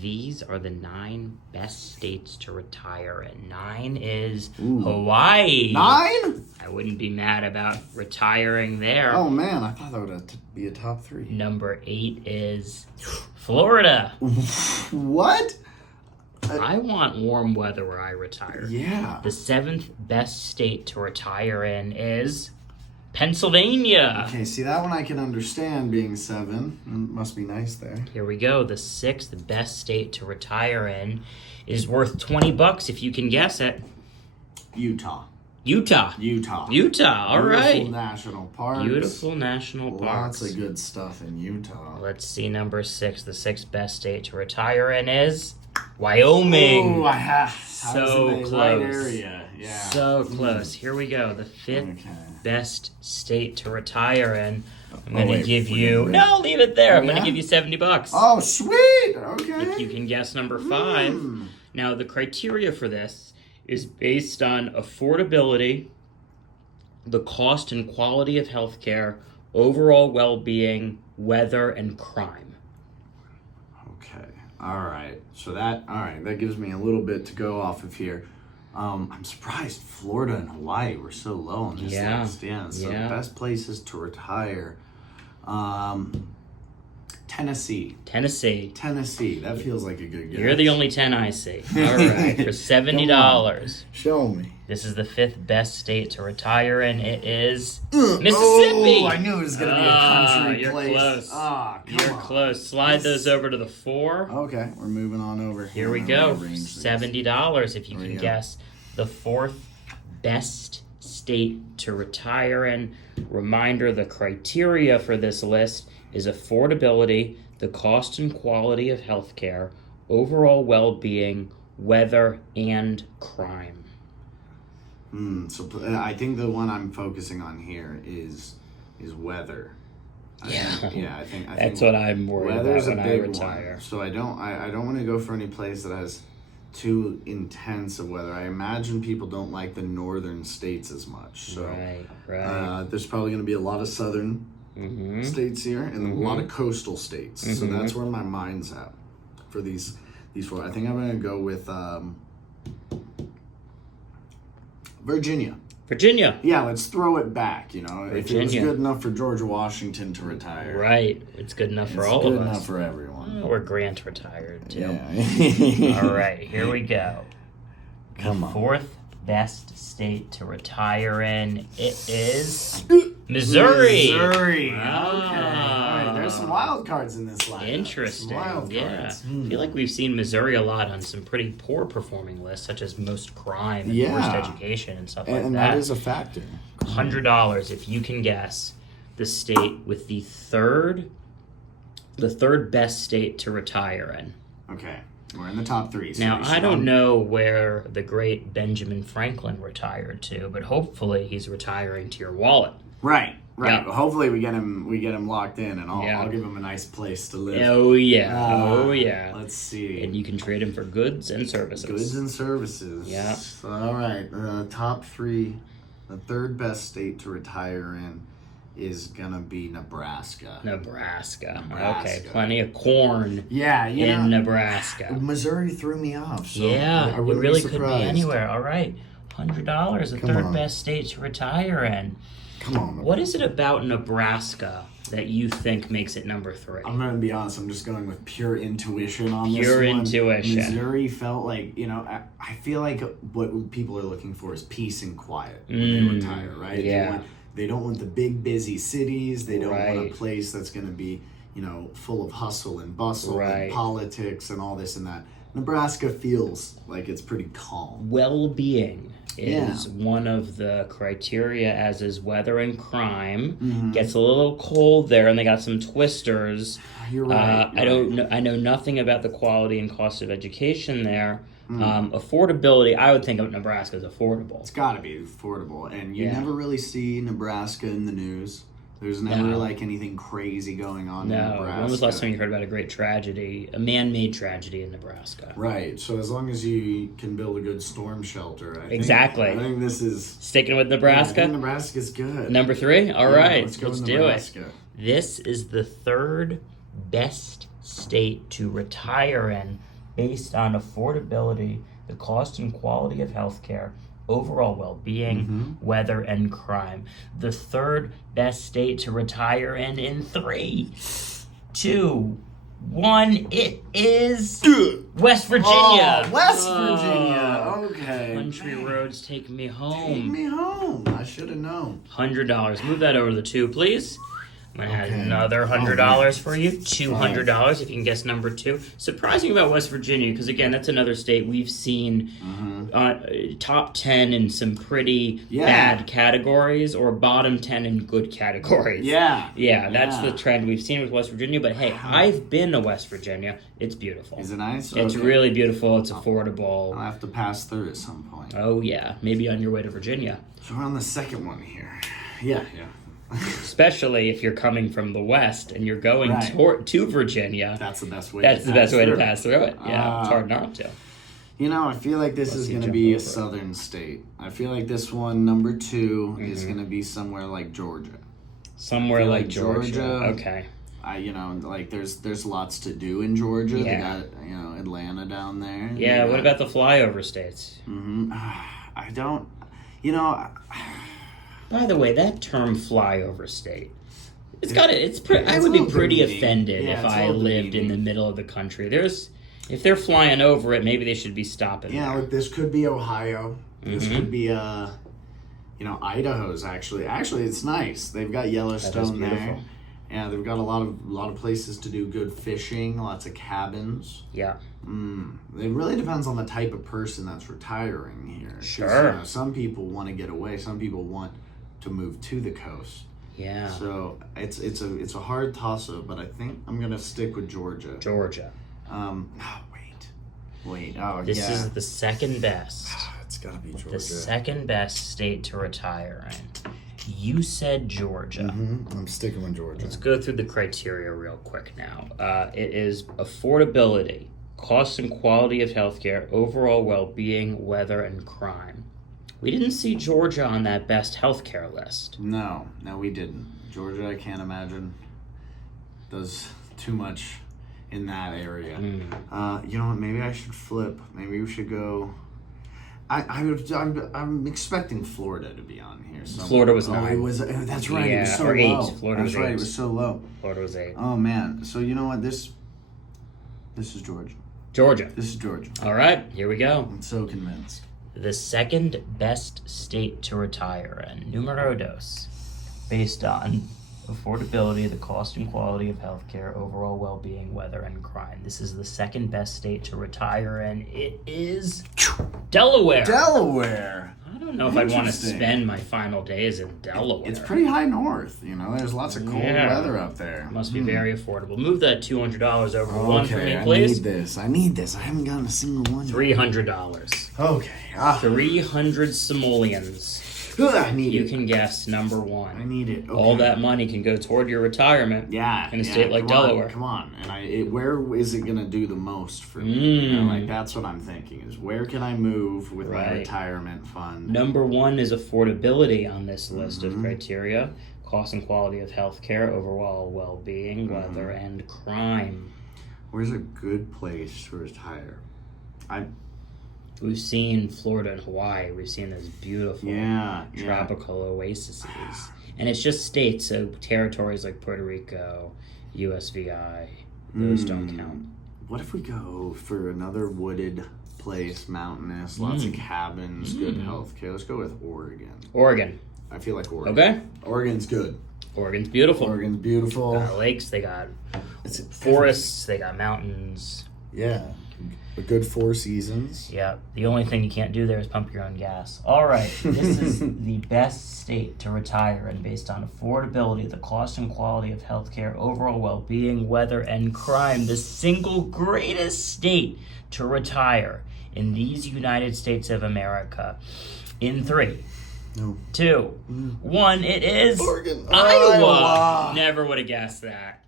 These are the 9 best states to retire in. 9 is Hawaii. 9? I wouldn't be mad about retiring there. Oh man, I thought that would be a top 3. Number 8 is Florida. What? I want warm weather where I retire. Yeah. The 7th best state to retire in is Pennsylvania. Okay, see that one I can understand being 7. Must be nice there. Here we go. The 6th best state to retire in is worth $20 if you can guess it. Utah. Utah. All right. Beautiful national parks. Beautiful national parks. Lots of good stuff in Utah. Let's see number 6. The 6th best state to retire in is Wyoming. Oh, I have. So in the close. right area. Yeah. So close. Here we go. The 5th best state to retire in. I'm going to give you... No, leave it there. I'm going to give you $70. Oh, sweet. Okay. If you can guess number 5. Now, the criteria for this is based on affordability, the cost and quality of healthcare, overall well-being, weather, and crime. Okay. All right. So that gives me a little bit to go off of here. I'm surprised Florida and Hawaii were so low on this list. Yeah. So best places to retire. Tennessee. That feels like a good guess. You're the only 10 I see. All right. For $70. Show me. This is the 5th best state to retire in. It is Mississippi. Oh, I knew it was going to be a country you're place. Close. You're close. Slide those over to the 4. Okay, we're moving on over. Here we go. $70 if you can guess the 4th best state to retire in. Reminder, the criteria for this list is affordability, the cost and quality of healthcare, overall well-being, weather, and crime. So I think the one I'm focusing on here is weather. I think that's what I'm worried about when I retire. One. So I don't want to go for any place that has too intense of weather. I imagine people don't like the northern states as much. So right. There's probably going to be a lot of southern states here and a lot of coastal states. So that's where my mind's at for these 4. I think I'm going to go with Virginia. Yeah, let's throw it back, If it was good enough for George Washington to retire. Right. It's good enough for all of us. It's good enough for everyone. Or Grant retired, too. Yeah. All right, here we go. Come on. 4th best state to retire in, it is Missouri. Okay. All right, there's some wild cards in this lineup. Interesting. Wild cards. I feel like we've seen Missouri a lot on some pretty poor performing lists, such as most crime and worst education and stuff like that. And that is a factor. $100 if you can guess the state with the third best state to retire in. Okay. We're in the top 3. So now, I don't know where the great Benjamin Franklin retired to, but hopefully he's retiring to your wallet. Right. Yep. Hopefully we get him locked in, and I'll give him a nice place to live. Oh yeah. Let's see. And you can trade him for goods and services. Yeah. All right. Top 3. The 3rd best state to retire in is gonna be Nebraska. Okay, plenty of corn. In Nebraska. Missouri threw me off. So it really could be anywhere. All right, $100. The third best state to retire in. Come on. What is it about Nebraska that you think makes it number 3? I'm gonna be honest. I'm just going with pure intuition on this one. Pure intuition. Missouri felt like I feel like what people are looking for is peace and quiet when they retire, right? Yeah. They don't want the big busy cities. They don't want a place that's going to be, full of hustle and bustle and politics and all this and that. Nebraska feels like it's pretty calm. Well-being is one of the criteria, as is weather and crime. Gets a little cold there, and they got some twisters. You're right. I know nothing about the quality and cost of education there. Affordability, I would think of Nebraska as affordable. It's got to be affordable, and you never really see Nebraska in the news. There's never anything crazy going on in Nebraska. When was the last time you heard about a great tragedy, a man-made tragedy in Nebraska? Right. So as long as you can build a good storm shelter, I think this is sticking with Nebraska. I think Nebraska's good. Number 3. All right, let's do it. This is the 3rd best state to retire in. based on affordability, the cost and quality of healthcare, overall well-being, weather, and crime. The third best state to retire in 3, 2, 1. It is West Virginia. Oh, West Virginia. Okay. Country roads take me home. Take me home. I should have known. $100. Move that over to the 2, please. I'm going to add another $100 for you. $200 if you can guess number 2. Surprising about West Virginia, because again, that's another state we've seen top 10 in some pretty bad categories or bottom 10 in good categories. Yeah, that's the trend we've seen with West Virginia. But hey, I've been to West Virginia. It's beautiful. Is it nice? It's really beautiful. It's affordable. I'll have to pass through at some point. Oh, yeah. Maybe on your way to Virginia. So we're on the second one here. Yeah. Especially if you're coming from the west and you're going to Virginia. That's the best way. That's the best way to pass through it. Yeah, it's hard not to. You know, I feel like this is going to be a southern state. I feel like this one, number 2, is going to be somewhere like Georgia. Somewhere like Georgia. Okay. There's lots to do in Georgia. They got Atlanta down there. Yeah. What about the flyover states? I don't. By the way, that term "flyover state," I would be pretty offended if I lived in the middle of the country. If they're flying over it, maybe they should be stopping. Yeah, there. like this could be Ohio. This could be Idaho's actually. Actually, it's nice. They've got Yellowstone there. Yeah, they've got a lot of places to do good fishing. Lots of cabins. Yeah. It really depends on the type of person that's retiring here. Sure. Some people want to get away. Some people want to move to the coast. Yeah. So it's a hard toss-up, but I think I'm gonna stick with Georgia. Wait. Oh, this is the second best. It's gotta be Georgia. The second best state to retire in. You said Georgia. I'm sticking with Georgia. Let's go through the criteria real quick now. It is affordability, cost and quality of healthcare, overall well-being, weather, and crime. We didn't see Georgia on that best healthcare list. No, we didn't. Georgia, I can't imagine, does too much in that area. You know what? Maybe I should flip. Maybe we should go. I'm expecting Florida to be on here. Florida was 9. It was. That's right. Yeah, it was so or 8. low. Florida was 8. It was so low. Florida was 8. Oh man. So you know what? This is Georgia. This is Georgia. All right, here we go. I'm so convinced. The second best state to retire in, numero dos, based on affordability, the cost and quality of healthcare, overall well-being, weather, and crime. This is the second best state to retire in. It is Delaware. I don't know if I'd want to spend my final days in Delaware. It's pretty high north, there's lots of cold weather up there. It must be very affordable. Move that $200 over one for me, please. I need this. I haven't gotten a single one. $300. Okay. 300 simoleons. I need You can guess number 1. I need it. Okay. All that money can go toward your retirement. Yeah. In a state like Delaware. Come on. And where is it gonna do the most for me? That's what I'm thinking is where can I move with my retirement fund? Number 1 is affordability on this list of criteria. Cost and quality of healthcare, overall well-being, weather, and crime. Where's a good place to retire? We've seen Florida and Hawaii. We've seen those beautiful tropical oases. And it's just states, so territories like Puerto Rico, USVI, those don't count. What if we go for another wooded place, mountainous, lots of cabins, good healthcare? Let's go with Oregon. I feel like Oregon. Okay. Oregon's good. Oregon's beautiful. They got lakes, they got forests, they got mountains. Yeah. A good 4 seasons. Yeah. The only thing you can't do there is pump your own gas. All right. This is the best state to retire in based on affordability, the cost and quality of healthcare, overall well-being, weather, and crime. The single greatest state to retire in these United States of America. In 3, 2, 1, it is Oregon. Iowa. Never would have guessed that.